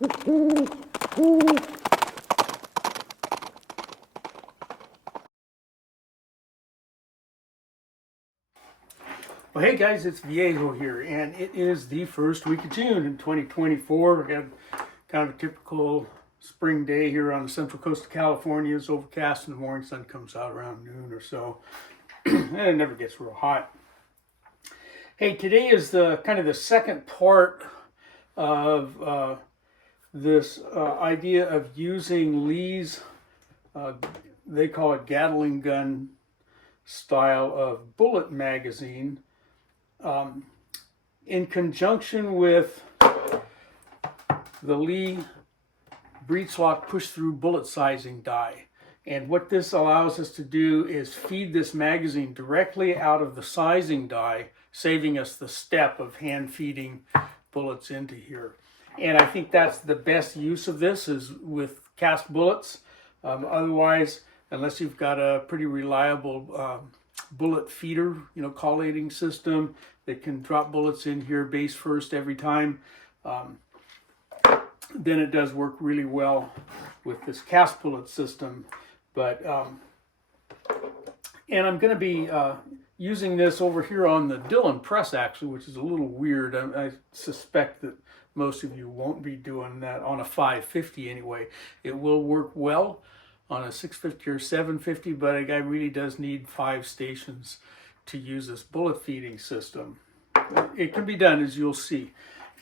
Well, hey guys, it's Viejo here, and it is the first week of June in 2024. We had kind of a typical spring day here on the central coast of California. It's overcast in the morning, sun comes out around noon or so, and it never gets real hot. Hey, today is the kind of the second part of this idea of using Lee's, they call it Gatling gun style of bullet magazine, in conjunction with the Lee breech lock push-through bullet sizing die. And what this allows us to do is feed this magazine directly out of the sizing die, saving us the step of hand feeding bullets into here. And I think that's the best use of this, is with cast bullets. Otherwise, unless you've got a pretty reliable bullet feeder, collating system that can drop bullets in here base first every time, then it does work really well with this cast bullet system. But and I'm going to be using this over here on the Dillon press, actually, which is a little weird. I suspect that most of you won't be doing that on a 550 anyway. It will work well on a 650 or 750, but a guy really does need 5 stations to use this bullet feeding system. It can be done, as you'll see.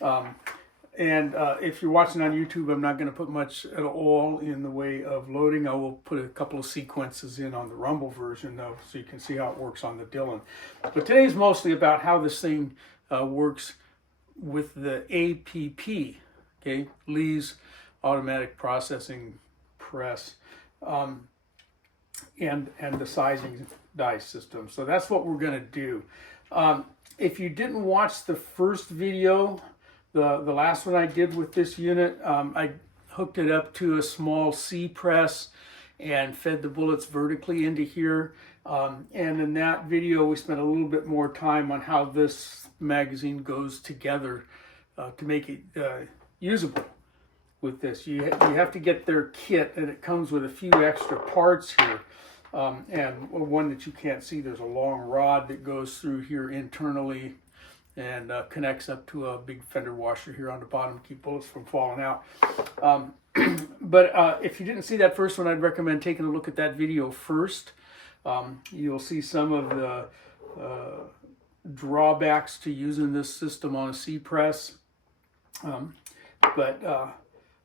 And if you're watching on YouTube, I'm not going to put much at all in the way of loading. I will put a couple of sequences in on the Rumble version, though, so you can see how it works on the Dillon. But today's mostly about how this thing works with the APP, okay, Lee's Automatic Processing Press, and the sizing die system. So that's what we're going to do. If you didn't watch the first video, the last one I did with this unit, I hooked it up to a small C press and fed the bullets vertically into here. And in that video, we spent a little bit more time on how this magazine goes together to make it usable with this. You have to get their kit, and it comes with a few extra parts here. And one that you can't see, there's a long rod that goes through here internally and connects up to a big fender washer here on the bottom to keep bullets from falling out. But if you didn't see that first one, I'd recommend taking a look at that video first. You'll see some of the drawbacks to using this system on a C press. But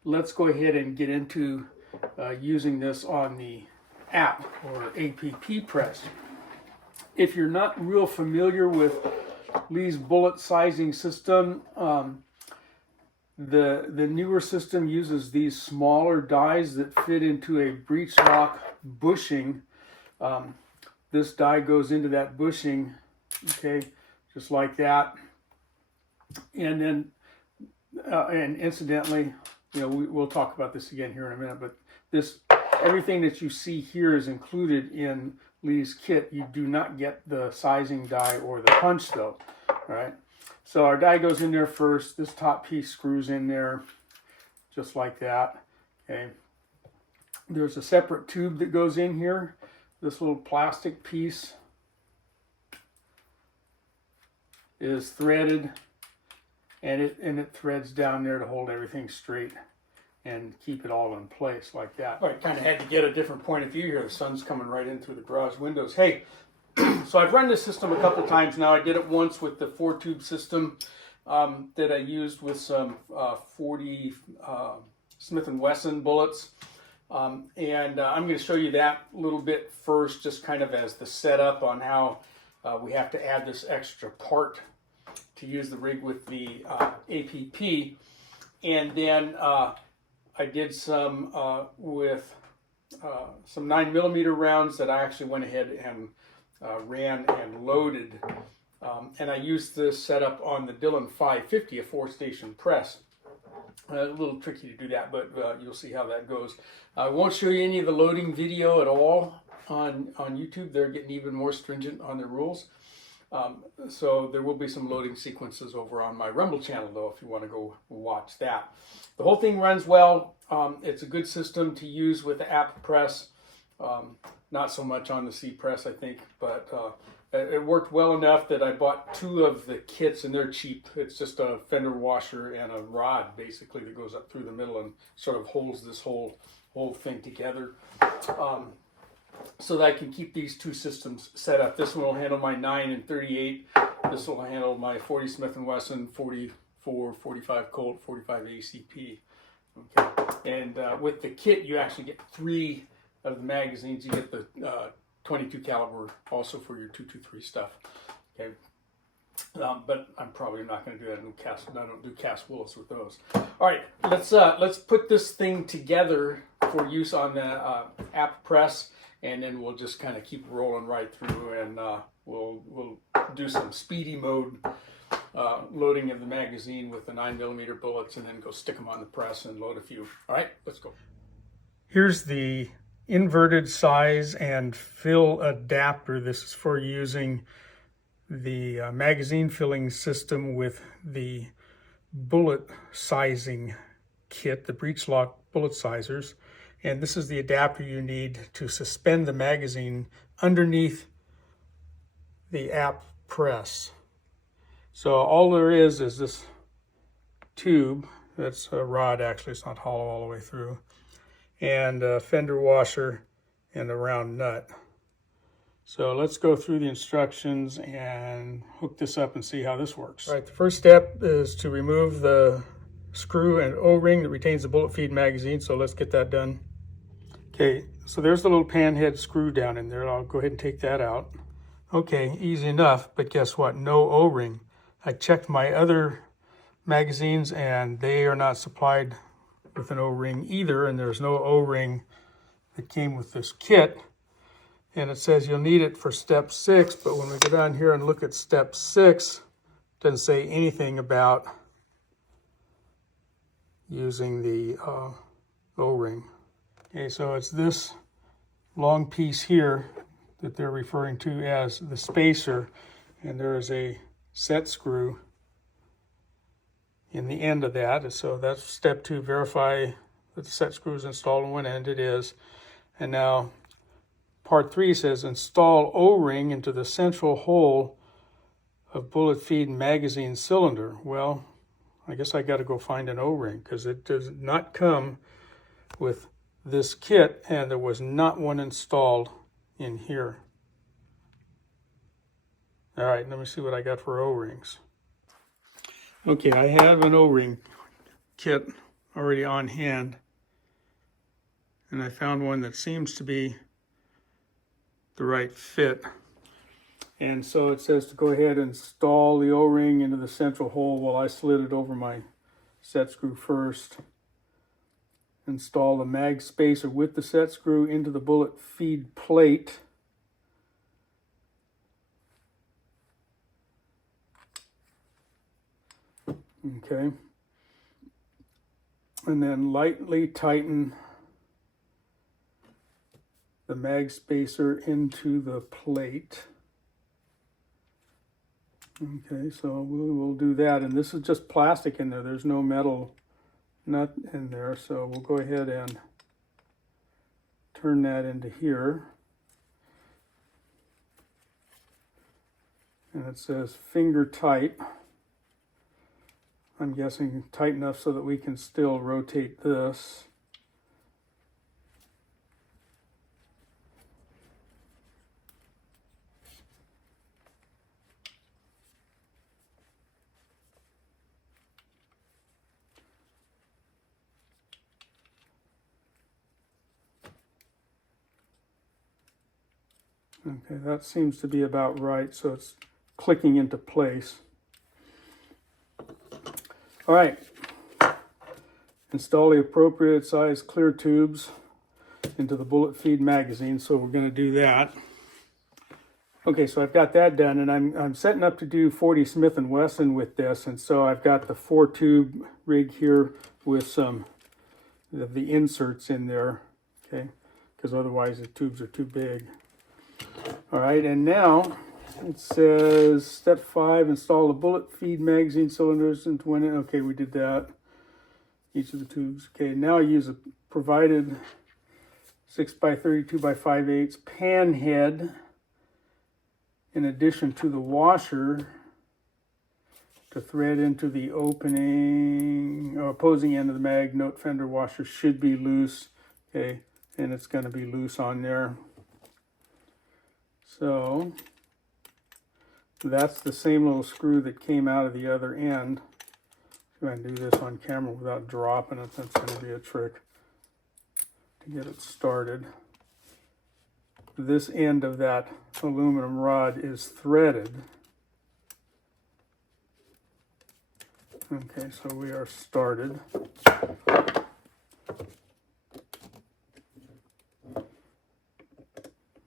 let's go ahead and get into using this on the app or APP press. If you're not real familiar with Lee's bullet sizing system, the newer system uses these smaller dies that fit into a breech lock bushing. This die goes into that bushing, okay, just like that. And then, and incidentally, we'll talk about this again here in a minute, but everything that you see here is included in Lee's kit. You do not get the sizing die or the punch, though. All right, so our die goes in there first. This top piece screws in there just like that. Okay, there's a separate tube that goes in here. This little plastic piece is threaded, and it threads down there to hold everything straight and keep it all in place like that. All right, kind of had to get a different point of view here. The sun's coming right in through the garage windows. Hey, so I've run this system a couple times now. I did it once with the 4-tube system that I used with some 40 Smith & Wesson bullets. And I'm going to show you that a little bit first, just kind of as the setup on how we have to add this extra part to use the rig with the APP. And then I did some with some 9mm rounds that I actually went ahead and ran and loaded. And I used this setup on the Dillon 550, a 4-station press. A little tricky to do that, but you'll see how that goes. I won't show you any of the loading video at all on YouTube. They're getting even more stringent on their rules. So there will be some loading sequences over on my Rumble channel, though, if you want to go watch that. The whole thing runs well. It's a good system to use with the app press. Not so much on the C press, I think, but it worked well enough that I bought 2 of the kits, and they're cheap. It's just a fender washer and a rod, basically, that goes up through the middle and sort of holds this whole thing together. So that I can keep these 2 systems set up. This one will handle my 9 and 38. This will handle my 40 Smith & Wesson, 44, 45 Colt, 45 ACP. Okay. And with the kit, you actually get 3 of the magazines. You get the 22 caliber also for your 223 stuff. Okay. But I'm probably not going to do that. I don't do cast bullets with those. All right, let's put this thing together for use on the app press, and then we'll just kind of keep rolling right through, and we'll do some speedy mode loading of the magazine with the 9mm bullets, and then go stick them on the press and load a few. All right, let's go. Here's the inverted size and fill adapter. This is for using the magazine filling system with the bullet sizing kit, the breech lock bullet sizers. And this is the adapter you need to suspend the magazine underneath the app press. So all there is this tube. That's a rod, actually. It's not hollow all the way through. And a fender washer and a round nut. So let's go through the instructions and hook this up and see how this works. All right, the first step is to remove the screw and O-ring that retains the bullet feed magazine. So let's get that done. Okay, so there's the little pan head screw down in there. I'll go ahead and take that out. Okay, easy enough, but guess what? No O-ring. I checked my other magazines and they are not supplied with an O-ring either, and there's no O-ring that came with this kit. And it says you'll need it for step 6, but when we go down here and look at step 6, it doesn't say anything about using the O-ring. Okay, so it's this long piece here that they're referring to as the spacer, and there is a set screw in the end of that. So that's step 2, verify that the set screw is installed on one end. It is. And now part 3 says install O-ring into the central hole of bullet feed magazine cylinder. Well, I guess I got to go find an O-ring because it does not come with this kit, and there was not one installed in here. All right, let me see what I got for O-rings. Okay, I have an O-ring kit already on hand, and I found one that seems to be the right fit. And so it says to go ahead and install the O-ring into the central hole. Well, I slid it over my set screw first. Install the mag spacer with the set screw into the bullet feed plate. Okay. And then lightly tighten the mag spacer into the plate. Okay, so we will do that. And this is just plastic in there. There's no metal nut in there. So we'll go ahead and turn that into here. And it says finger tight. I'm guessing tight enough so that we can still rotate this. Okay, that seems to be about right, so it's clicking into place. All right, install the appropriate size clear tubes into the bullet feed magazine, so we're going to do that. Okay, so I've got that done, and I'm setting up to do 40 Smith & Wesson with this, and so I've got the 4-tube rig here with some of the inserts in there, okay, because otherwise the tubes are too big. All right, and now it says step 5, install the bullet feed magazine cylinders into when, okay, we did that. Each of the tubes. Okay, now I use a provided 6x32 by 5/8 pan head in addition to the washer to thread into the opening or opposing end of the mag. Note fender washer should be loose. Okay, and it's going to be loose on there. So that's the same little screw that came out of the other end. Go ahead and do this on camera without dropping it. That's going to be a trick to get it started. This end of that aluminum rod is threaded. Okay, so we are started.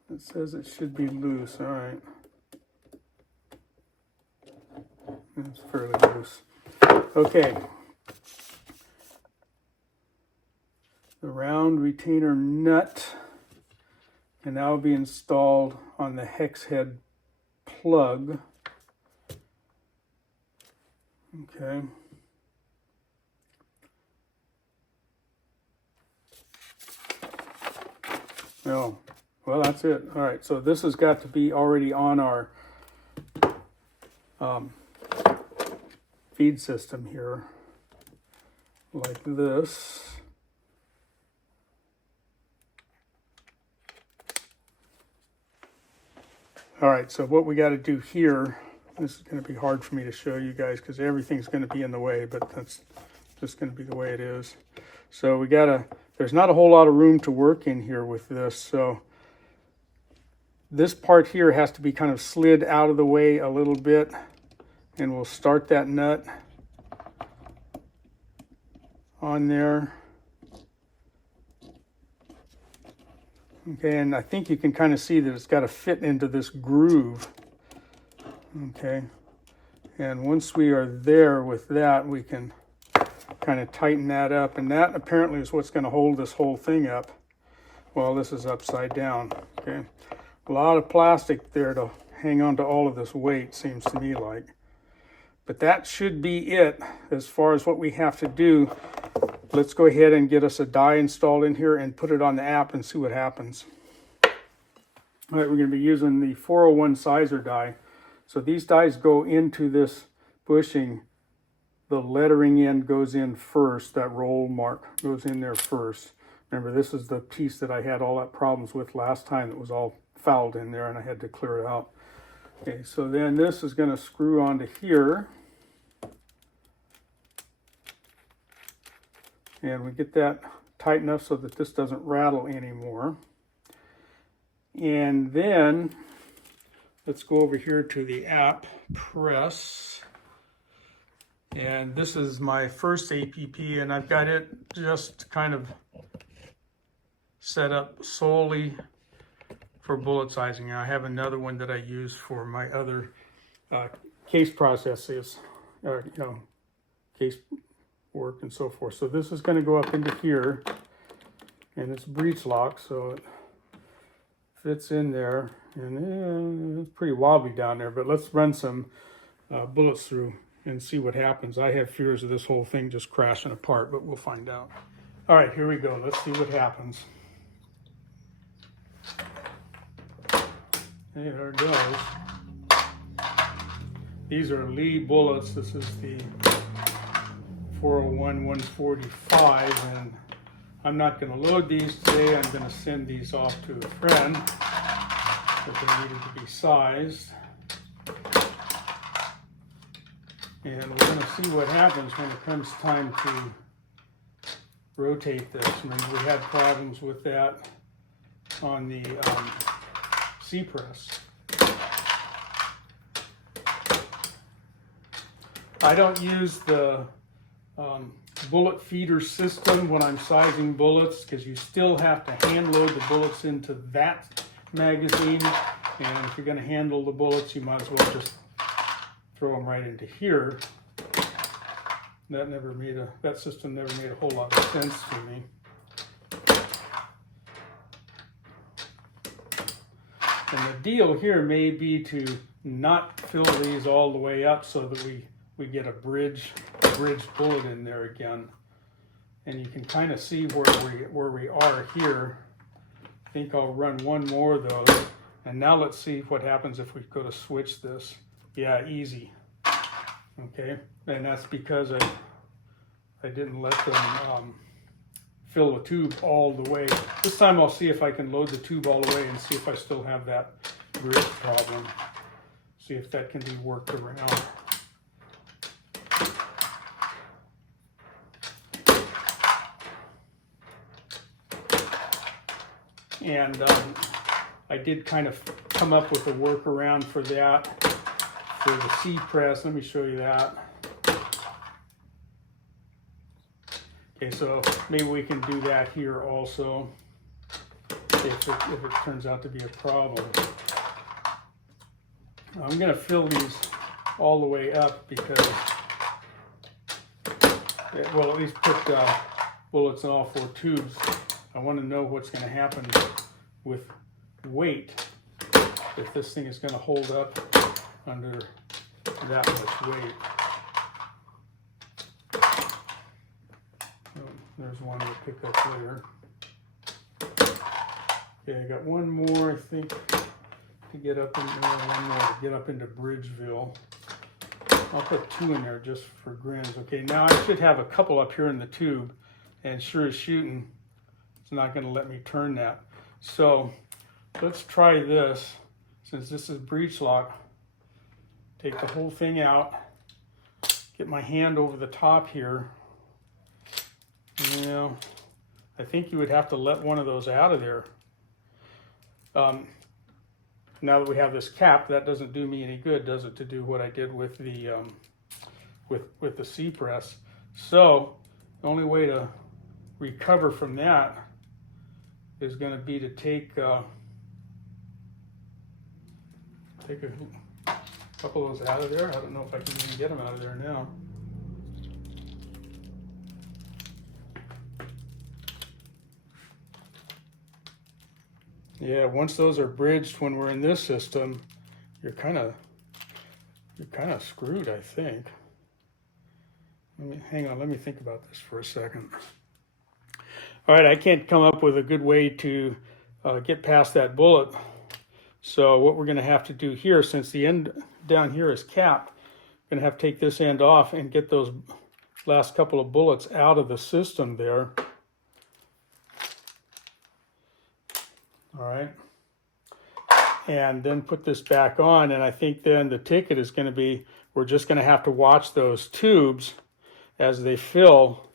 It says it should be loose. All right. It's fairly loose. Okay. The round retainer nut can now be installed on the hex head plug. Okay. Oh, well, that's it. All right, so this has got to be already on our feed system here, like this. All right, so what we got to do here, this is going to be hard for me to show you guys because everything's going to be in the way, but that's just going to be the way it is. So we got to, there's not a whole lot of room to work in here with this, so this part here has to be kind of slid out of the way a little bit, and we'll start that nut on there. Okay, and I think you can kind of see that it's got to fit into this groove. Okay, and once we are there with that, we can kind of tighten that up, and that apparently is what's going to hold this whole thing up while this is upside down. Okay, a lot of plastic there to hang on to all of this weight, seems to me like. But that should be it as far as what we have to do. Let's go ahead and get us a die installed in here and put it on the app and see what happens. All right, we're going to be using the 401 sizer die. So these dies go into this bushing. The lettering end goes in first. That roll mark goes in there first. Remember, this is the piece that I had all that problems with last time. It was all fouled in there and I had to clear it out. Okay, so then this is going to screw onto here. And we get that tight enough so that this doesn't rattle anymore. And then let's go over here to the app press. And this is my first APP, and I've got it just kind of set up solely for bullet sizing. I have another one that I use for my other case processes, case work and so forth. So this is going to go up into here, and it's breech lock, so it fits in there, and it's pretty wobbly down there, but let's run some bullets through and see what happens. I have fears of this whole thing just crashing apart, but we'll find out. All right, here we go. Let's see what happens. Hey, there it goes. These are Lee bullets. This is the 401 145, and I'm not going to load these today. I'm going to send these off to a friend that they needed to be sized. And we're going to see what happens when it comes time to rotate this. Remember, we had problems with that on the C-Press. I don't use the bullet feeder system when I'm sizing bullets because you still have to hand load the bullets into that magazine, and if you're going to handle the bullets, you might as well just throw them right into here. That system never made a whole lot of sense to me. And the deal here may be to not fill these all the way up so that we get a bridge bullet in there again. And you can kind of see where we are here. I think I'll run one more of those. And now let's see what happens if we go to switch this. Yeah, easy. Okay, and that's because I didn't let them fill the tube all the way. This time I'll see if I can load the tube all the way and see if I still have that bridge problem. See if that can be worked around. And I did kind of come up with a workaround for that, for the C-press. Let me show you that. Okay, so maybe we can do that here also, if it turns out to be a problem. I'm going to fill these all the way up because, well, at least put bullets in all 4 tubes. I want to know what's going to happen with weight, if this thing is going to hold up under that much weight. Oh, there's one we'll pick up later. Okay, I got one more, I think, to get up in there, one more to get up into Bridgeville. I'll put 2 in there just for grins. Okay, now I should have a couple up here in the tube, and sure as shooting, it's not going to let me turn that. So let's try this. Since this is breech lock, take the whole thing out, get my hand over the top here. You know, I think you would have to let one of those out of there. Now that we have this cap, that doesn't do me any good, does it, to do what I did with the with the C-press. So the only way to recover from that is going to be to take a couple of those out of there. I don't know if I can even get them out of there now. Yeah, once those are bridged when we're in this system, you're kind of screwed, I think. Hang on, let me think about this for a second. All right, I can't come up with a good way to get past that bullet. So what we're going to have to do here, since the end down here is capped, I'm going to have to take this end off and get those last couple of bullets out of the system there. All right. And then put this back on, and I think then the ticket is going to be, we're just going to have to watch those tubes as they fill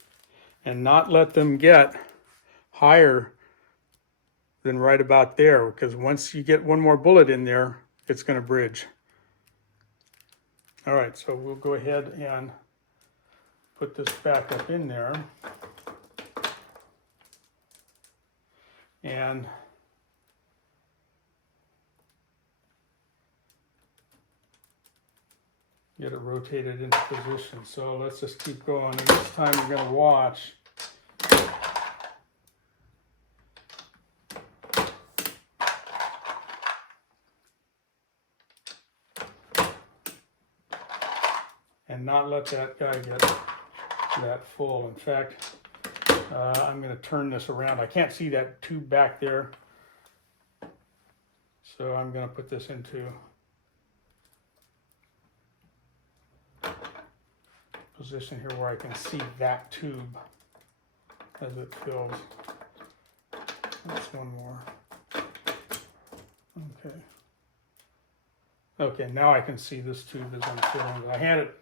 and not let them get higher than right about there, because once you get one more bullet in there, it's going to bridge. All right, so we'll go ahead and put this back up in there. And get it rotated into position. So let's just keep going. And this time we're going to watch. And not let that guy get that full. In fact, I'm going to turn this around. I can't see that tube back there. So I'm going to put this into position here where I can see that tube as it fills. That's one more. Okay. Okay, now I can see this tube as I'm filling. I had it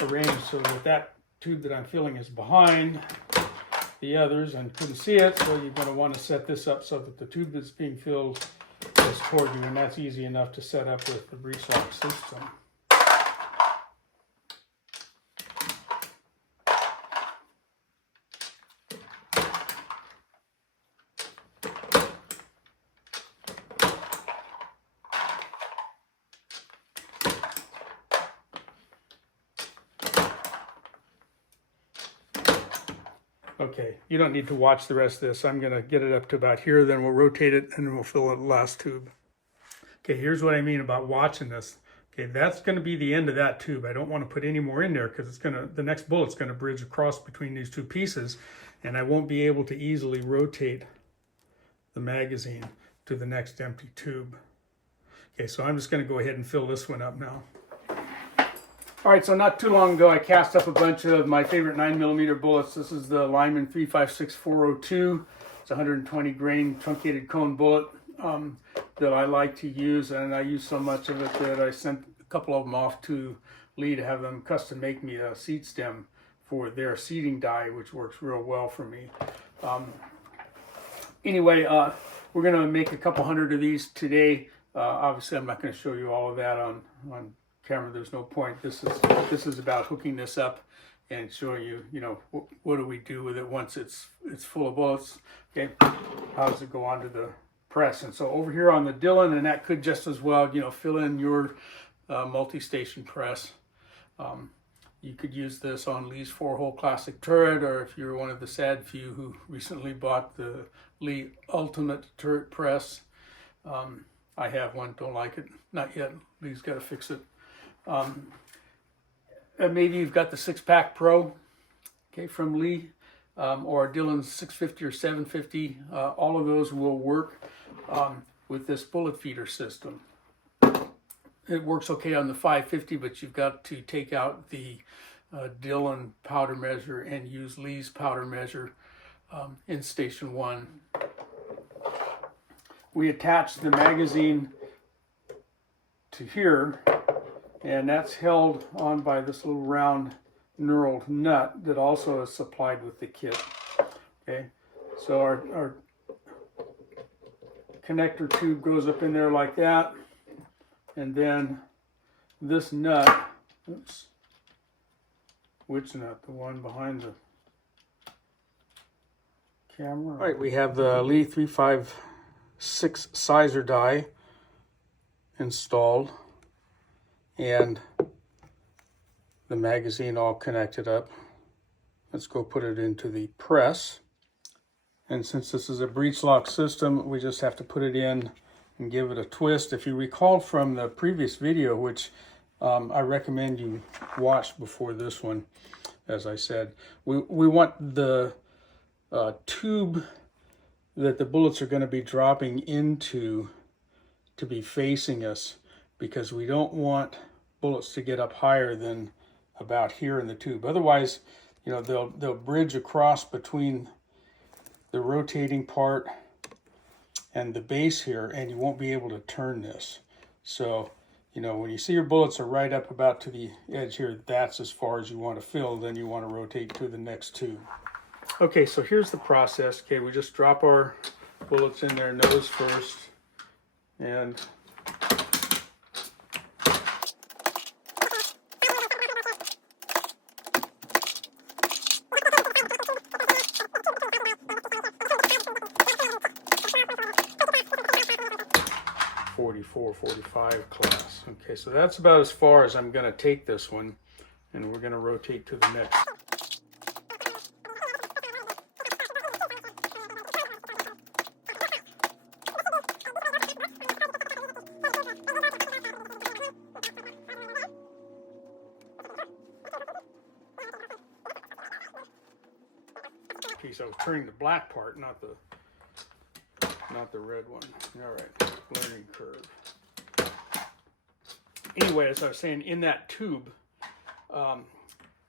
arranged so that that tube that I'm filling is behind the others and couldn't see it, so you're going to want to set this up so that the tube that's being filled is toward you, and that's easy enough to set up with the breech lock system. Okay, you don't need to watch the rest of this. I'm going to get it up to about here, then we'll rotate it, and then we'll fill the last tube. Okay, here's what I mean about watching this. Okay, that's going to be the end of that tube. I don't want to put any more in there because it's going to, the next bullet's going to bridge across between these two pieces, and I won't be able to easily rotate the magazine to the next empty tube. Okay, so I'm just going to go ahead and fill this one up now. All right, so not too long ago, I cast up a bunch of my favorite 9mm bullets. This is the Lyman 356-402. It's a 120 grain truncated cone bullet that I like to use, and I use so much of it that I sent a couple of them off to Lee to have them custom make me a seat stem for their seating die, which works real well for me. Anyway, we're going to make a couple hundred of these today. Obviously, I'm not going to show you all of that on camera. There's no point. This is about hooking this up and showing you, you know, what do we do with it once it's full of bullets. Okay, how does it go onto the press? And so over here on the Dillon, and that could just as well, you know, fill in your multi-station press. You could use this on Lee's 4-hole classic turret, or if you're one of the sad few who recently bought the Lee Ultimate turret press. I have one, don't like it, not yet. Lee's got to fix it. Maybe you've got the 6-pack Pro, okay, from Lee, or Dillon's 650 or 750. All of those will work with this bullet feeder system. It works okay on the 550, but you've got to take out the Dillon powder measure and use Lee's powder measure in Station 1. We attach the magazine to here, and that's held on by this little round knurled nut that also is supplied with the kit. Okay, so our connector tube goes up in there like that, and then this nut, oops, which nut? The one behind the camera? All right, we have the Lee 356 sizer die installed, and the magazine all connected up. Let's go put it into the press. And since this is a breech lock system, we just have to put it in and give it a twist. If you recall from the previous video, which I recommend you watch before this one, as I said, we want the tube that the bullets are going to be dropping into to be facing us, because we don't want bullets to get up higher than about here in the tube. Otherwise, you know, they'll bridge across between the rotating part and the base here, and you won't be able to turn this. So, you know, when you see your bullets are right up about to the edge here, that's as far as you want to fill. Then you want to rotate to the next tube. Okay, so here's the process. Okay, we just drop our bullets in there nose first, and .44, .45 class. Okay, so that's about as far as I'm going to take this one, and we're going to rotate to the next. Piece. I was turning the black part, not the red one. All right, learning curve. Anyway, as I was saying, in that tube,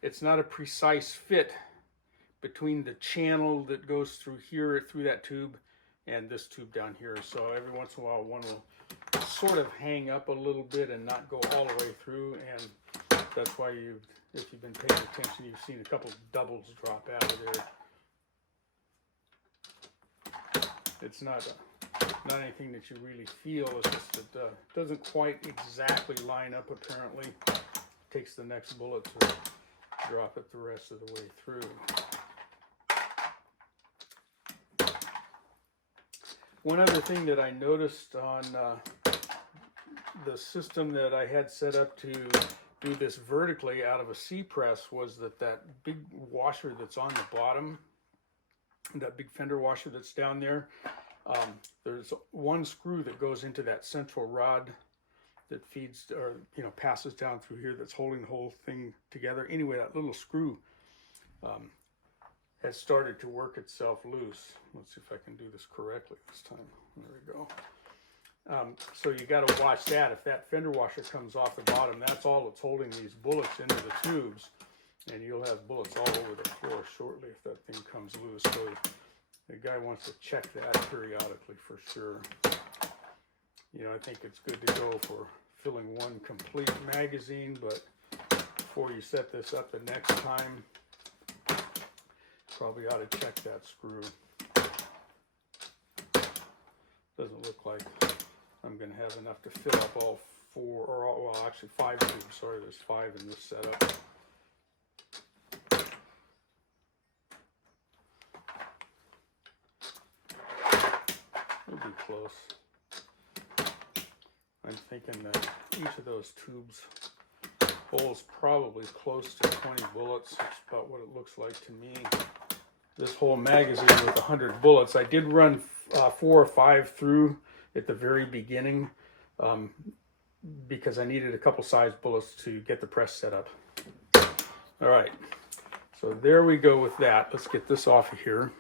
it's not a precise fit between the channel that goes through here, through that tube, and this tube down here. So every once in a while, one will sort of hang up a little bit and not go all the way through, and that's why if you've been paying attention, you've seen a couple doubles drop out of there. It's not anything that you really feel. It's just it doesn't quite exactly line up, apparently. It takes the next bullet to drop it the rest of the way through. One other thing that I noticed on the system that I had set up to do this vertically out of a C-press was that big washer that's on the bottom, that big fender washer that's down there, There's one screw that goes into that central rod that feeds, or passes down through here, that's holding the whole thing together. Anyway, that little screw has started to work itself loose. Let's see if I can do this correctly this time. There we go. So you got to watch that. If that fender washer comes off the bottom, that's all that's holding these bullets into the tubes, and you'll have bullets all over the floor shortly if that thing comes loose. So the guy wants to check that periodically for sure. I think it's good to go for filling one complete magazine, but before you set this up the next time, probably ought to check that screw. Doesn't look like I'm going to have enough to fill up all four, or all, well, actually 5 tubes. Sorry, there's 5 in this setup. We'll be close. I'm thinking that each of those tubes holds probably close to 20 bullets. That's about what it looks like to me. This whole magazine with 100 bullets. I did run 4 or 5 through at the very beginning because I needed a couple size bullets to get the press set up. All right, so there we go with that. Let's get this off of here.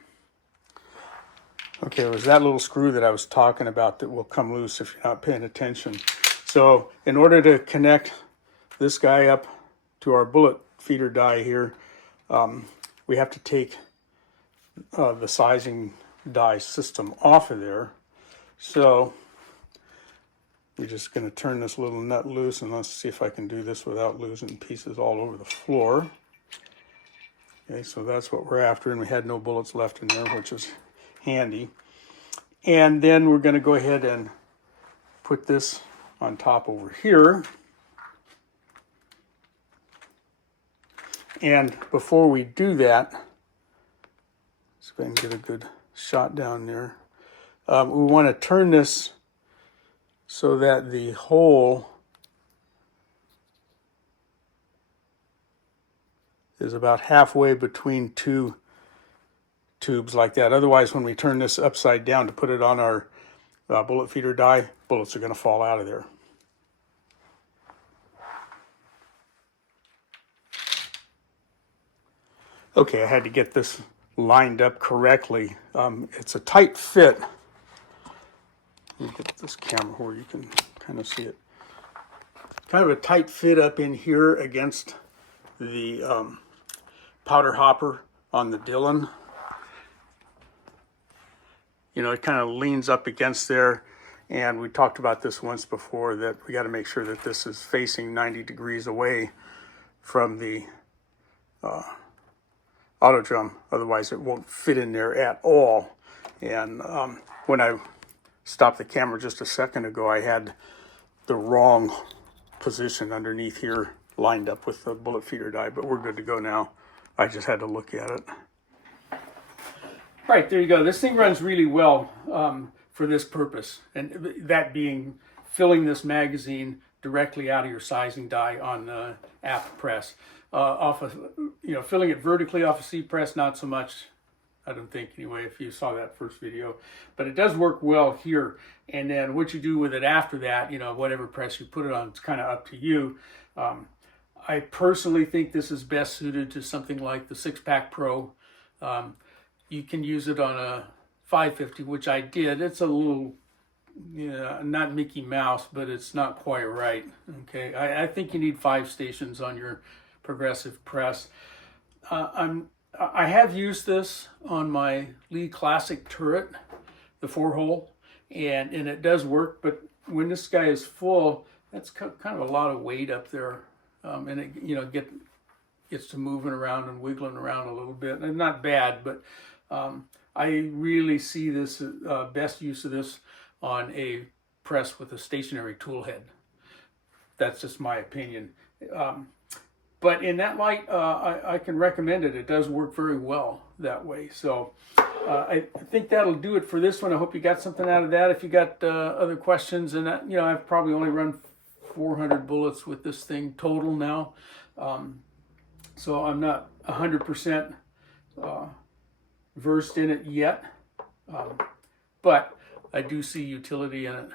Okay, it was that little screw that I was talking about that will come loose if you're not paying attention. So in order to connect this guy up to our bullet feeder die here, we have to take the sizing die system off of there. So we're just going to turn this little nut loose, and let's see if I can do this without losing pieces all over the floor. Okay, so that's what we're after, and we had no bullets left in there, which is handy. And then we're going to go ahead and put this on top over here. And before we do that, let's go ahead and get a good shot down there. We want to turn this so that the hole is about halfway between 2 tubes like that. Otherwise, when we turn this upside down to put it on our bullet feeder die, bullets are going to fall out of there. Okay, I had to get this lined up correctly. It's a tight fit. Let me get this camera where you can kind of see it. Kind of a tight fit up in here against the powder hopper on the Dillon. It kind of leans up against there, and we talked about this once before, that we got to make sure that this is facing 90 degrees away from the auto drum, otherwise it won't fit in there at all. And when I stopped the camera just a second ago, I had the wrong position underneath here lined up with the bullet feeder die, but we're good to go now. I just had to look at it. Right, there you go. This thing runs really well for this purpose, and that being filling this magazine directly out of your sizing die on the aft press. Off of, filling it vertically off a C press, not so much, I don't think anyway, if you saw that first video. But it does work well here. And then what you do with it after that, whatever press you put it on, it's kind of up to you. I personally think this is best suited to something like the 6-Pack Pro. You can use it on a 550, which I did. It's a little, not Mickey Mouse, but it's not quite right. Okay, I think you need 5 stations on your progressive press. I have used this on my Lee Classic turret, the 4-hole, and it does work. But when this guy is full, that's kind of a lot of weight up there, and it gets to moving around and wiggling around a little bit. And not bad, but I really see this best use of this on a press with a stationary tool head. That's just my opinion. But in that light, I can recommend it. It does work very well that way. So I think that'll do it for this one. I hope you got something out of that. If you got other questions, and I've probably only run 400 bullets with this thing total now. So I'm not 100% versed in it yet. but I do see utility in it.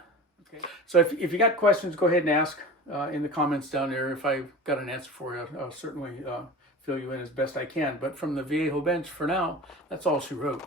Okay. So if you got questions, go ahead and ask in the comments down there. If I've got an answer for you, I'll certainly fill you in as best I can. But from the Vallejo bench for now, that's all she wrote.